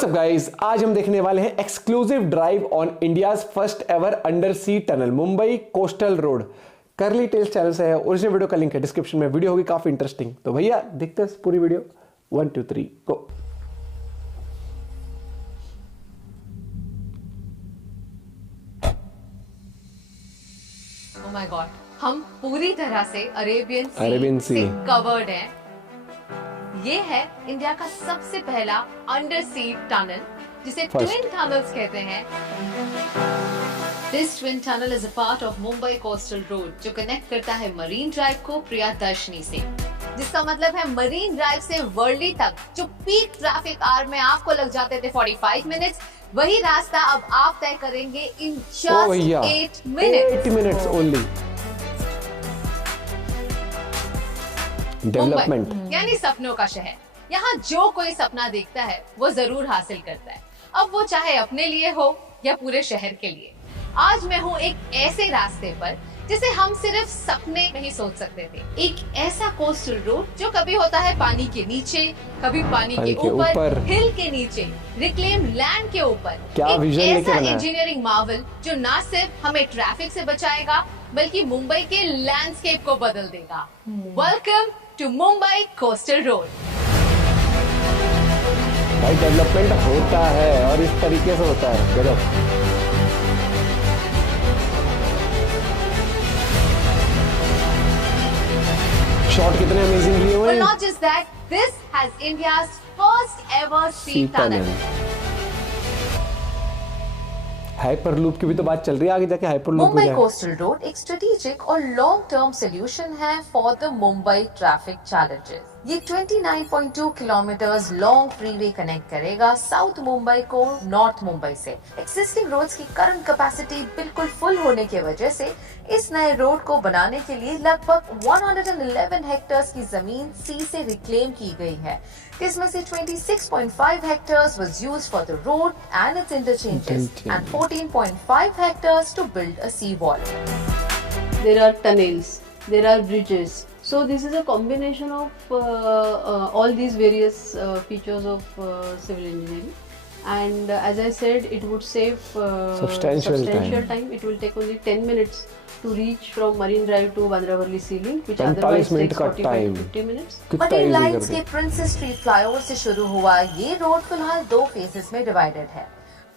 What's up guys, आज हम देखने वाले हैं exclusive drive on India's first ever undersea tunnel Mumbai coastal road. Curly Tales channel से है, ओरिजिनल वीडियो का लिंक है डिस्क्रिप्शन में। वीडियो होगी काफी इंटरेस्टिंग, तो भैया देखते हैं पूरी video. 1 2 3 go. Oh my god, हम पूरी तरह से अरेबियन सी कवर्ड हैं। ये है इंडिया का सबसे पहला अंडर सी टनल, जिसे ट्विन टनल्स कहते हैं। This twin tunnel is a part of Mumbai coastal road, जो कनेक्ट करता है मरीन ड्राइव को प्रियदर्शनी से, जिसका मतलब है मरीन ड्राइव से वर्ली तक जो पीक ट्रैफिक आवर में आपको लग जाते थे 45 मिनट्स, वही रास्ता अब आप तय करेंगे in just 8 minutes only. Development यानी सपनों का शहर। यहाँ जो कोई सपना देखता है वो जरूर हासिल करता है, अब वो चाहे अपने लिए हो या पूरे शहर के लिए। आज मैं हूँ एक ऐसे रास्ते पर जिसे हम सिर्फ सपने नहीं सोच सकते थे। एक ऐसा कोस्टल रोड जो कभी होता है पानी के नीचे, कभी पानी के ऊपर, हिल के नीचे, रिक्लेम लैंड के ऊपर। एक ऐसा इंजीनियरिंग मार्वल जो न सिर्फ हमें ट्रैफिक से बचाएगा बल्कि मुंबई के लैंडस्केप को बदल देगा। Welcome to Mumbai coastal road. भाई डेवलपमेंट होता है और इस तरीके से होता है, गजब। शॉट कितने अमेजिंग लिए हुए हैं। Not just that, this has India's first ever sea tunnel. Hyperloop की भी तो बात चल रही है, आगे जाके हाइपरलूप मुंबई कोस्टल रोड एक स्ट्रेटेजिक और लॉन्ग टर्म सोल्यूशन है for the Mumbai traffic challenges. ये 29.2 किलोमीटर्स लॉन्ग फ्रीवे कनेक्ट करेगा साउथ मुंबई को नॉर्थ मुंबई से। एक्सिस्टिंग रोड्स की करंट कैपेसिटी बिल्कुल फुल होने की वजह से इस नए रोड को बनाने के लिए लगभग 111 हेक्टेयर्स की जमीन सी से रिक्लेम की गई है, जिसमें से 26.5 hectares was used for the road and its interchanges and 14.5 hectares to build a sea wall. There are tunnels, there are bridges. So this is a combination of all these various features of civil engineering. And as I said, it would save substantial time. It will take only 10 minutes to reach from Marine Drive to Bandra Worli Sea Link, which otherwise takes 45 to 50 minutes. Marine lines के princess street flyover से शुरू हुआ ये road फिलहाल 2 phases में divided है।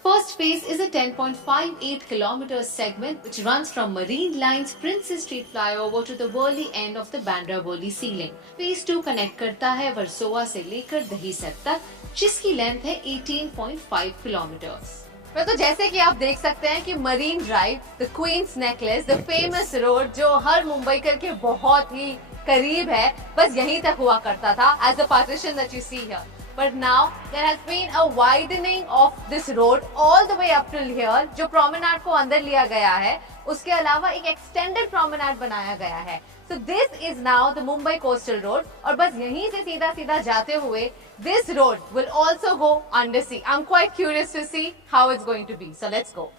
First phase is a 10.58 kilometer segment which runs from Marine Line's Princess Street flyover to the Worli end of the Bandra Worli Sea Link. Phase 2 connect करता है वर्सोवा से लेकर दहीसर तक, जिसकी लेंथ है 18.5 किलोमीटर्स। तो जैसे कि आप देख सकते हैं कि Marine Drive, the Queen's Necklace, the famous road जो हर मुंबईकर के बहुत ही करीब है, बस यहीं तक हुआ करता था as the partition that you see here. But now there has been a widening of this road all the way up till here, जो promenade को अंदर लिया गया है। उसके अलावा एक extended promenade बनाया गया है। So this is now the Mumbai Coastal Road, और बस यहीं से सीधा सीधा जाते हुए this road will also go under sea. I'm quite curious to see how it's going to be. So let's go.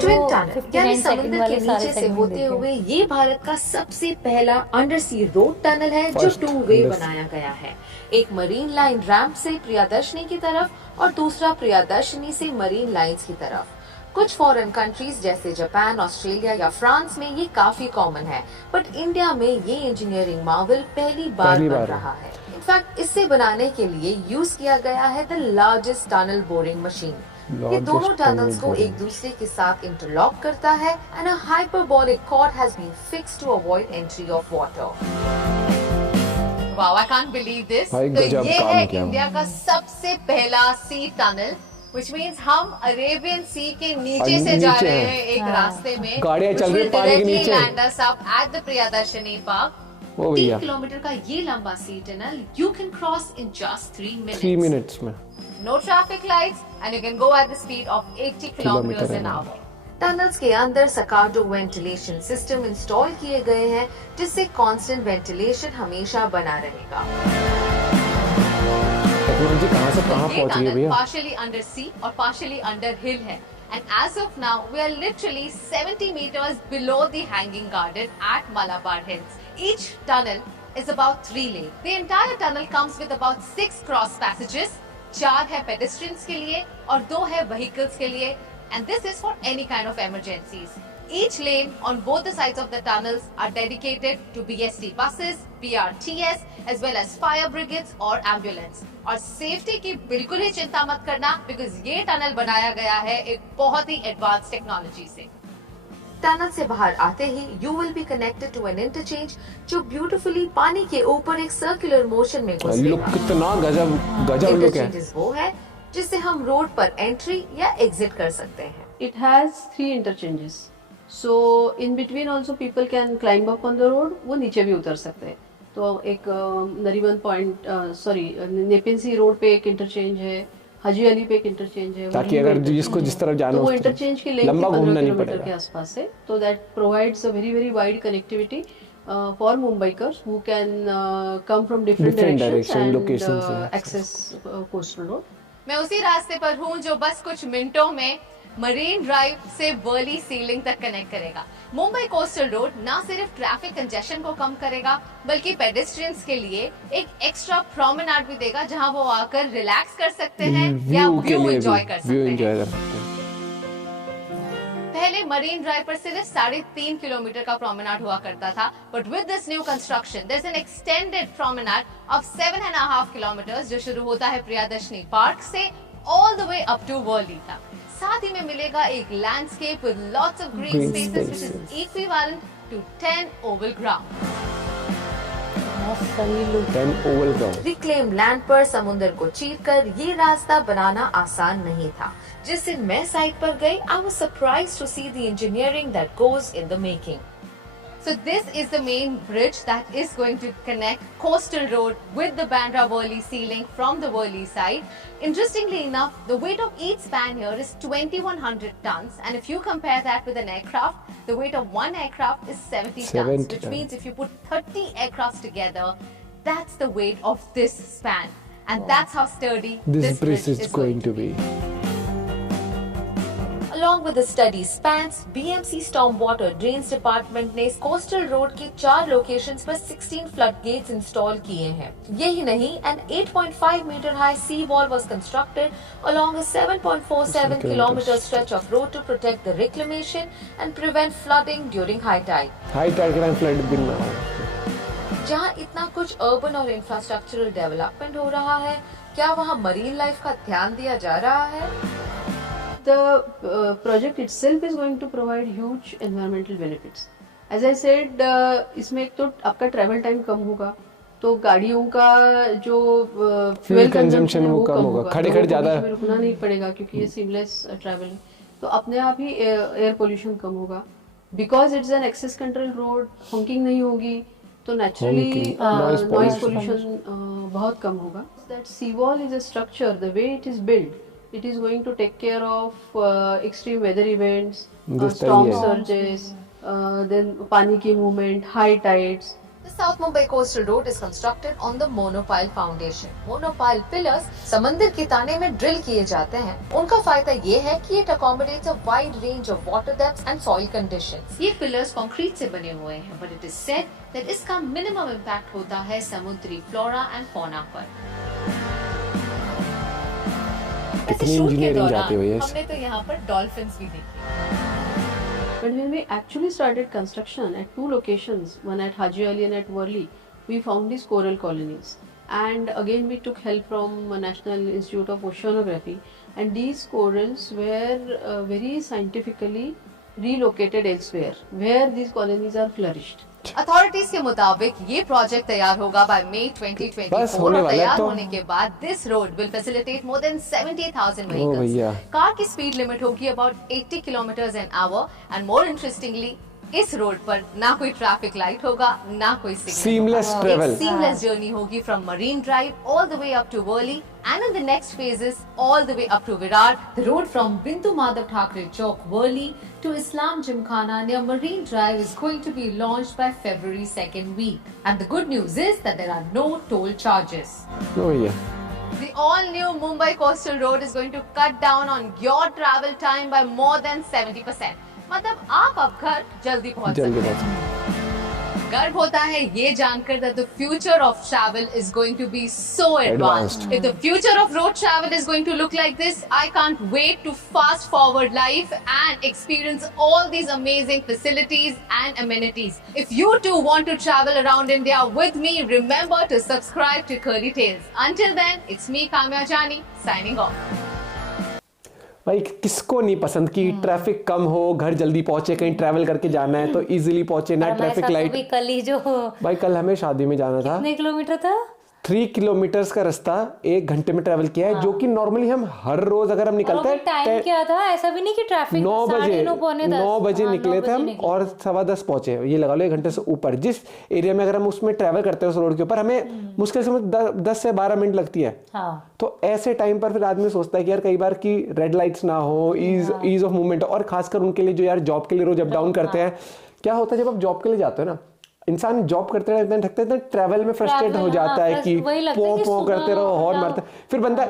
Twin tunnel यानी समुद्र के नीचे से होते हुए ये भारत का सबसे पहला अंडर सी रोड टनल है जो 2 वे बनाया गया है। एक मरीन लाइन रैंप से प्रियदर्शनी की तरफ और दूसरा प्रियदर्शनी से मरीन लाइंस की तरफ। कुछ फॉरेन कंट्रीज जैसे जापान, ऑस्ट्रेलिया या फ्रांस में ये काफी कॉमन है, बट इंडिया में ये इंजीनियरिंग मार्वल पहली बार बन रहा है। इनफैक्ट इसे बनाने के लिए यूज किया गया है the largest tunnel boring machine. ये दोनों टनल्स को एक दूसरे के साथ इंटरलॉक करता है and a hyperbolic cord has been fixed to avoid entry of water. Wow, I can't believe this. तो ये है इंडिया का सबसे पहला सी टनल, which means हम अरेबियन सी के नीचे से जा रहे हैं एक रास्ते में। गाड़ियां चल रही हैं पानी के नीचे। Land us up at the Priyadarshini park. 3 kilometre का ये लंबा सी tunnel you can cross in just 3 minutes में। No traffic lights and you can go at the speed of 80 kilometers an hour. Tunnels के अंदर सकार्डो वेंटिलेशन सिस्टम इंस्टॉल किए गए हैं, जिससे कांस्टेंट वेंटिलेशन हमेशा बना रहेगा। टेक्नोलॉजी कहां से कहां पहुंच गई भैया। पार्शियली अंडर सी और पार्शियली अंडर हिल है, And as of now, we are literally 70 meters below the hanging garden at Malabar Hills. Each tunnel is about 3 lanes. The entire tunnel comes with about 6 cross passages. 4 है pedestrians के लिए और 2 है vehicles के लिए. And this is for any kind of emergencies. Each lane on both the sides of the tunnels are dedicated to BST buses, BRTS, as well as fire brigades or ambulance. और safety की बिल्कुल ही चिंता मत करना, because ये tunnel बनाया गया है एक बहुत ही एडवांस टेक्नोलॉजी से। टनल से बाहर आते ही you will be connected to an interchange जो ब्यूटीफुली पानी के ऊपर एक सर्कुलर मोशन में घुसेगा। लुक कितना गजब गजब लुक है। Interchanges वो है जिससे हम रोड पर एंट्री या एग्जिट कर सकते हैं। It has 3 interchanges. So in between also people can climb up on the road. वो नीचे भी उतर सकते हैं। तो एक नरीमन पॉइंट नेपिन रोड पे एक इंटरचेंज है, हाजी अली पे एक इंटरचेंज है, ताकि अगर जिसको जिस तरफ जाना तो हो वो इंटरचेंज की लेंथ लंबा घूमना 15 नहीं किलोमीटर के पड़ेगा। आसपास है। तो that provides a very very wide connectivity for Mumbaikars who can come from different directions locations and access coastal road. मैं उसी रास्ते पर हूँ जो बस कुछ मिनटों में मरीन ड्राइव से वर्ली सीलिंग तक कनेक्ट करेगा। मुंबई कोस्टल रोड न सिर्फ ट्रैफिक कंजेशन को कम करेगा बल्कि पेडेस्ट्रियंस के लिए एक एक्स्ट्रा प्रोमेनाड भी देगा जहां वो आकर रिलैक्स कर सकते हैं या व्यू एंजॉय कर सकते हैं। पहले मरीन ड्राइव पर सिर्फ 3.5 किलोमीटर का प्रोमेनाड हुआ करता था, but with this new construction there is an extended promenade of 7.5 kilometres जो शुरू होता है प्रियदर्शनी पार्क से all the way up to Worli तक। साथ ही में मिलेगा एक landscape with lots of green spaces which is equivalent to 10 oval ground. 10 oval ground. Reclaim land पर समुद्र को चीरकर ये रास्ता बनाना आसान नहीं था। जिस दिन मैं साइट पर गई, I was surprised to see the engineering that goes in the making. So this is the main bridge that is going to connect Coastal Road with the Bandra Worli ceiling from the Worli side. Interestingly enough, the weight of each span here is 2100 tons, and if you compare that with an aircraft, the weight of one aircraft is 70 tons, which means if you put 30 aircrafts together, that's the weight of this span, and that's how sturdy this bridge is going to be. Along with the study spans, BMC Stormwater Drains Department ने coastal road के 4 locations पर 16 flood gets install किए हैं। यही नहीं, an 8.5 meter high sea wall was constructed along a 7.47 kilometer stretch of road to protect the reclamation and prevent flooding during high tide. High tide के time flood भी ना हो। जहां इतना कुछ अर्बन और इंफ्रास्ट्रक्चरल डेवलपमेंट हो रहा है, क्या वहां मरीन लाइफ का ध्यान दिया जा रहा है? The project itself is going to provide huge environmental benefits. As I said, इसमें एक तो आपका ट्रैवल टाइम कम होगा, तो गाड़ियों का जो फ्यूल कंजम्पशन वो कम होगा, खड़े खड़े ज्यादा रुकना नहीं पड़ेगा क्योंकि ये सीमलेस ट्रैवल है, तो अपने आप ही एयर पोल्यूशन कम होगा। Because it's an access control road, hawking नहीं होगी, तो नेचुरली नॉइज पोल्यूशन बहुत कम होगा। That sea wall is a structure, the way it is build, it is going to take care of extreme weather events, storm surges, then pani ki movement, high tides. The South Mumbai Coastal Road is constructed on the monopile foundation. Monopile pillars समंदर के ताने में drill किए जाते हैं। उनका फायदा ये है कि it accommodates a wide range of water depths and soil conditions. ये pillars कंक्रीट से बने हुए हैं, but it is said that इसका minimum impact होता है समुद्री flora and fauna पर। कितनी इंजीनियरिंग जाती है भैया। हमने तो यहाँ पर डॉल्फिन्स भी देखी। But when we actually started construction at 2 locations, one at Haji Ali and at Worli, we found these coral colonies. And again we took help from National Institute of Oceanography, and these corals were very scientifically relocated elsewhere, where these colonies are flourished. Authorities के मुताबिक ये project तैयार होगा bye मई 2024 और तैयार होने के बाद this road will facilitate more than 70,000 vehicles. Car की स्पीड लिमिट होगी about 80 kilometre an hour and more interestingly इस रोड पर ना कोई ट्रैफिक लाइट होगा, ना कोई signal. Seamless travel, seamless journey होगी from Marine Drive all the way up to Worli and in the next phases all the way up to Virar. The road from Bindu Madhav Thackeray Chowk, Worli to Islam Gymkhana near Marine Drive is going to be launched by February 2nd week. And the good news is that there are no toll charges. Oh yeah. The all-new Mumbai Coastal Road is going to cut down on your travel time by more than 70%. मतलब आप अब घर जल्दी पहुंच जल्दी सकते हैं। गर्व होता है ये जानकर that the future of travel is going to be so advanced. If the future of road travel is going to look like this, I can't wait to fast forward life and experience all these amazing facilities and amenities. If you too want to travel around India with me, remember to subscribe to Curly Tales. Until then, it's me Kamya Jani signing off. भाई किसको नहीं पसंद कि traffic कम हो, घर जल्दी पहुंचे, कहीं ट्रैवल करके जाना है तो इजीली पहुंचे, ना ट्रैफिक लाइट। भी कल ही जो भाई कल हमें शादी में जाना था, कितने किलोमीटर था? 3 किलोमीटर्स का रास्ता 1 घंटे में ट्रैवल किया है, जो कि नॉर्मली हम हर रोज अगर हम निकलते हैं टाइम क्या था, ऐसा भी नहीं कि ट्रैफिक 9 बजे 9 बजे हाँ, निकले थे हम और 10:15 पहुंचे, ये लगा लो 1 घंटे से ऊपर। जिस एरिया में अगर हम उसमें ट्रैवल करते हैं उस रोड के ऊपर हमें मुश्किल से 10 से 12 मिनट लगती है। तो ऐसे टाइम पर फिर आदमी सोचता है कि यार कई बार की रेड लाइट्स ना हो, ईज ऑफ मूवमेंट, और खासकर उनके लिए जो यार जॉब के लिए रोज अप डाउन करते हैं। क्या होता है जब आप जॉब के लिए जाते हो ना, इंसान जॉब करते रहते थकते हैं, ट्रैवल में फ्रस्ट्रेट हो जाता है कि पो करते रहो, हॉर्न मारते, फिर बंदा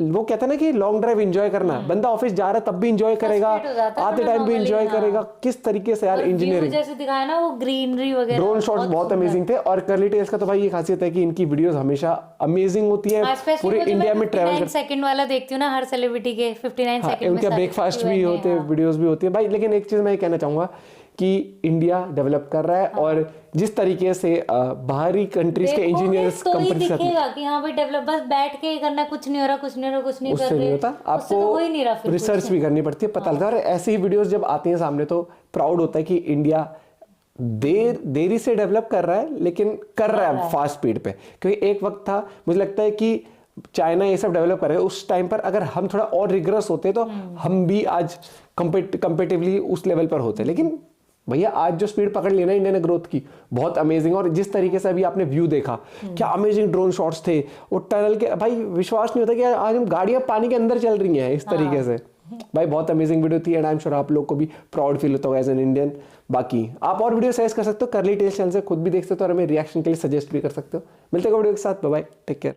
वो कहता है ना कि लॉन्ग ड्राइव एंजॉय करना, बंदा ऑफिस जा रहा है तब भी एंजॉय करेगा, आते टाइम भी एंजॉय करेगा। किस तरीके से यार इंजीनियरिंग जैसे दिखाया ना वो ग्रीनरी वगैरह, ड्रोन शॉट्स बहुत अमेजिंग थे। और कर्ली टेल्स का तो भाई ये खासियत है कि इनकी वीडियोस हमेशा अमेजिंग होती है। पूरे इंडिया में ट्रैवल 59 सेकंड वाला देखती हूँ ना हर सेलिब्रिटी के, 59 सेकंड में उनके ब्रेकफास्ट भी होते हैं, वीडियोस भी होती है भाई। लेकिन एक चीज मैं कहना चाहूंगा कि इंडिया डेवलप कर रहा है और जिस तरीके से बाहरी कंट्रीज के इंजीनियर्स कंपनी से दिखेगा कि हाँ भाई डेवलप, बस बैठ के करना, कुछ नहीं हो रहा, कुछ नहीं हो रहा, कुछ नहीं कर रहे, नहीं होता, आपको रिसर्च भी करनी पड़ती है, पता लगता है। और ऐसी ही वीडियोस जब आती हैं सामने तो प्राउड होता है कि इंडिया देरी से डेवलप कर रहा है, लेकिन कर रहा है फास्ट स्पीड पे। क्योंकि एक वक्त था, मुझे लगता है कि चाइना ये सब डेवलप कर रहे हैं, उस टाइम पर अगर हम थोड़ा और रिगरस होते तो हम भी आज कंपेटिवली उस लेवल पर होते। लेकिन भैया आज जो स्पीड पकड़ ली ना इंडिया ने ग्रोथ की, बहुत अमेजिंग। और जिस तरीके से अभी आपने व्यू देखा, क्या अमेजिंग ड्रोन शॉट्स थे, वो टनल के, भाई विश्वास नहीं होता कि आज हम गाड़ियां पानी के अंदर चल रही हैं इस तरीके से। भाई बहुत अमेजिंग वीडियो थी एंड आई एम श्योर आप लोग को भी प्राउड फील होता होगा एज एन इंडियन। बाकी आप और वीडियो सजेस्ट कर सकते हो, कर्ली टेल्स चैनल से खुद भी देख सकते हो और हमें रिएक्शन के लिए सजेस्ट भी कर सकते हो। मिलते हैं वीडियो के साथ, बाय बाय, टेक केयर।